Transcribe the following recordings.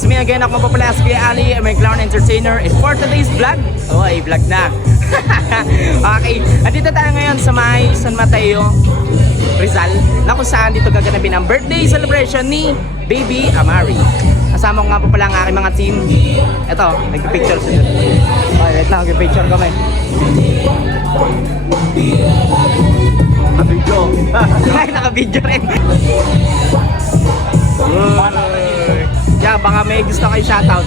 It's me again, ako mapapala si Kuya Ali, I'm a clown entertainer. And for today's vlog, vlog na. Okay, andito tayo ngayon sa may San Mateo, Rizal, na kung saan dito gaganapin ang birthday celebration ni Baby Amari. Kasama ko nga po pala ang aking mga team. Ito, nagpipicture sila. Okay, wait lang, nagpipicture kami. Naka-video. Ay, naka-video rin. Yeah, baka may gusto kayo shoutout.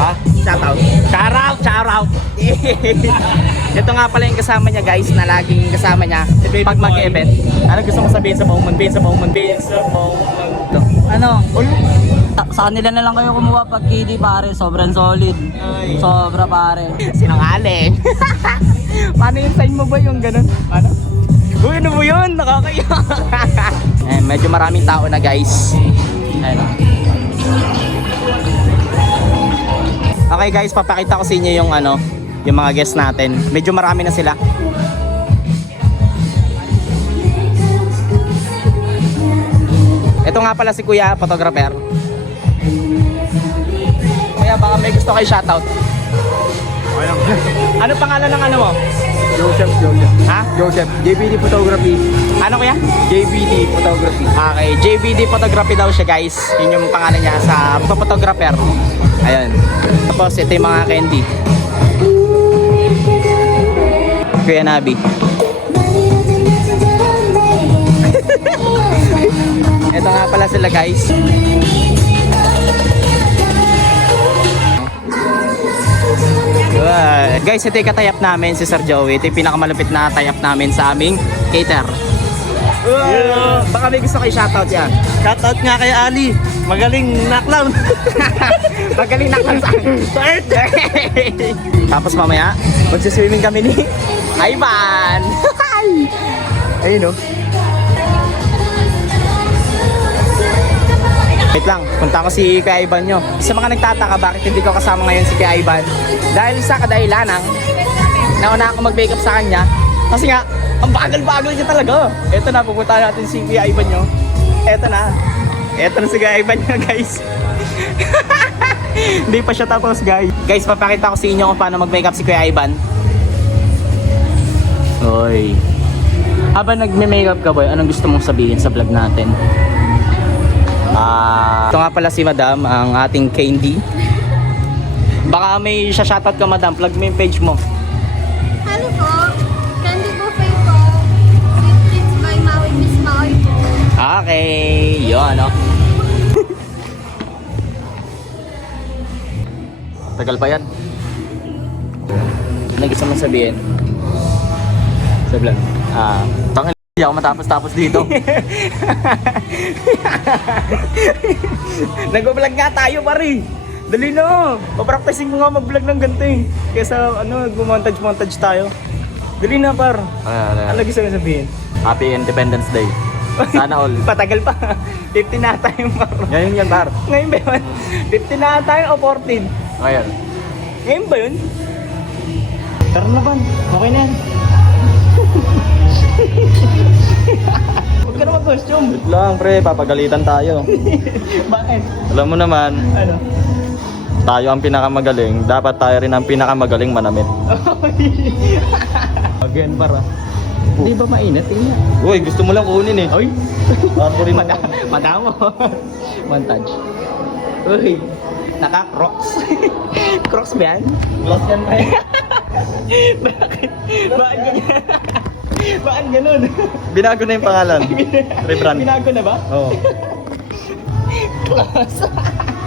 Ha? Shoutout. Shoutout. Ito nga pala yung kasama niya guys, na laging kasama niya pag mag-event. Ano gusto mo sabihin sa Bauman? Ano? Sa kanila na lang kayo kumuha pag KD pare, sobrang solid. Sobra pare. Sinangaling. Paano yung sign mo ba yung ganun? Paano? Uy, ano mo yun? Nakakaya. Medyo maraming tao na guys. Ayun. Okay guys, papakita ko sa inyo yung yung mga guests natin. Medyo marami na sila. Ito nga pala si Kuya, photographer. Kuya, baka may gusto kayo shoutout. Okay lang. Ano pangalan ng mo? Joseph. Ha? Joseph. JBD Photography. Ano kuya? JBD Photography. Okay, JBD Photography daw siya guys. Yun yung pangalan niya sa photographer. Ayun. Tapos ito yung mga candy. Kuya Nabi. Ito nga pala sila guys. Guys, ito yung katayap namin si Sir Joey. Ito yung pinakamalupit na tayap namin sa aming cater. Baka may gusto kayo shoutout yan. Shoutout nga kay Ali. Magaling na clown. Magaling na clown sa earth. Tapos mamaya, magsiswimming kami ni Ivan. Ayun o. Wait lang, punta ko si Kuya Ivan nyo. Sa mga nagtataka bakit hindi ko kasama ngayon si Kuya Ivan, dahil sa kadahilanang nauna ako mag-makeup sa kanya. Kasi nga, ang bagal-bagal niya talaga. Eto na, pupunta natin si Kuya Ivan nyo. Eto na si Kuya Ivan nyo guys. Hindi pa siya tapos guys. Guys, papakita ko sa inyo kung paano mag-makeup si Kuya Ivan. Oy. Habang nagme-makeup ka boy, anong gusto mong sabihin sa vlog natin? Ito nga pala si Madam, ang ating Candy. Baka may shoutout ka Madam, plug mo yung page mo. Hello po, Candy Buffet po. Sweet Treats by Maui, Miss Maui po. Okay, yun Tagal pa yan. Ano gusto mong sabihin sa vlog? Tangin hindi ako matapos dito. Nag-vlog nga tayo pare. Dali na. Papracticing ko nga mag-vlog ng ganito eh. Kesa mag-montage tayo. Dali na par. Ano gusto mo sabihin? Happy Independence Day. Sana all. Patagal pa. 15 na tayo par. Ngayon yan par. Ngayon ba yun? 15 na tayo o 14? Ngayon. Ngayon ba yun? Tara na ban. Okay na yan. Huwag ka na mag-costume. Wait lang pre, papagalitan tayo. Bakit? Alam mo naman, Ano? tayo ang pinakamagaling. Dapat tayo rin ang pinakamagaling manamit. Again para. Di ba mainit? Tingnan. Uy, gusto mo lang kunin eh. Uy! Ako rin Madamo. Montage. Uy! Naka-crocs. Crocs ba yan? Lost yan pre. Bakit? Bakit ganyan? Bakit ganun? Binago na yung pangalan. Rebrand. Binago na ba? Oo. Class.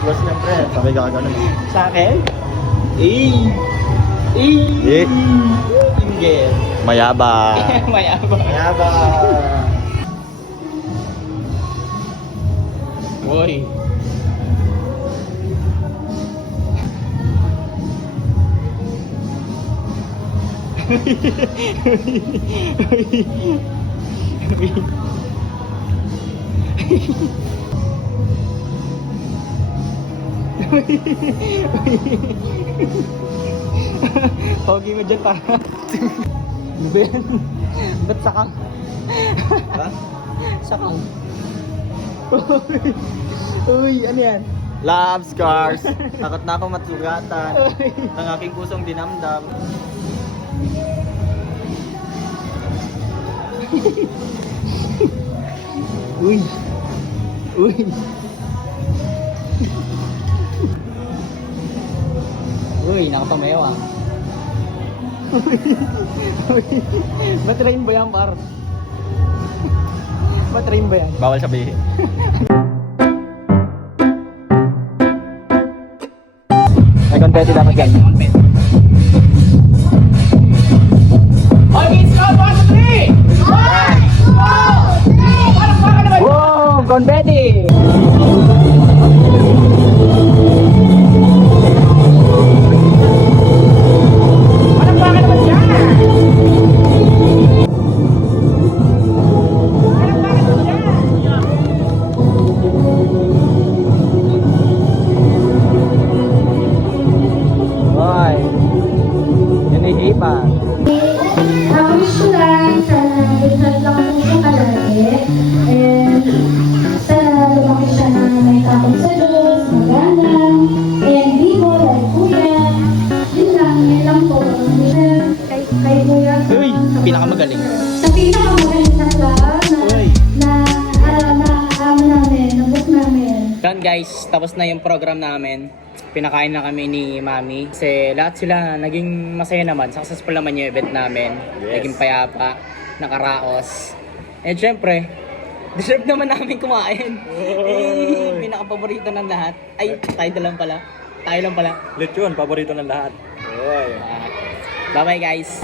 Lost yan pre. Sabi ka ganun. Sa akin? Eh. Ingge. Mayaba. Mayabang. Mayaba. Uy. Pogi mo dyan pa. Ano ba yan? Ba't sakang? Ha? Sakang. Uy, ano yan? Love scars. Takot na ako matsugatan ng aking pusong dinamdam. Uy. Uy. Uy, nakatumayo ah. Batrain ba yan, par? Batrain ba yan? Bawal sabihin. May confetti dapat yan. Okay, let's go! 1, 2, 3! 1, 2, 3! Parang baka naman! Wow! Confetti! Parang baka naman dyan! Parang baka naman dyan! Hoy. Hinihipan. Wish ko lang, sana ingat lang po siya palagi. And sana lumaki siya na may takot sa Diyos, magalang, and vivo like Kuya. Yun lang po. Kay Kuya. Uy! Pinakamagaling. Sa pinakamagaling na club na namin, na book namin. Done guys, tapos na yung program namin. Pinakain na kami ni Mami. Kasi lahat sila naging masaya naman. Successful naman yung event namin. Yes. Naging payapa, nakaraos. And syempre, deserve naman namin kumain. Pinaka-paborito ng lahat. Ay, tayo lang pala. Tayo lang pala. Lechon, paborito ng lahat. Hoy. Bye-bye guys.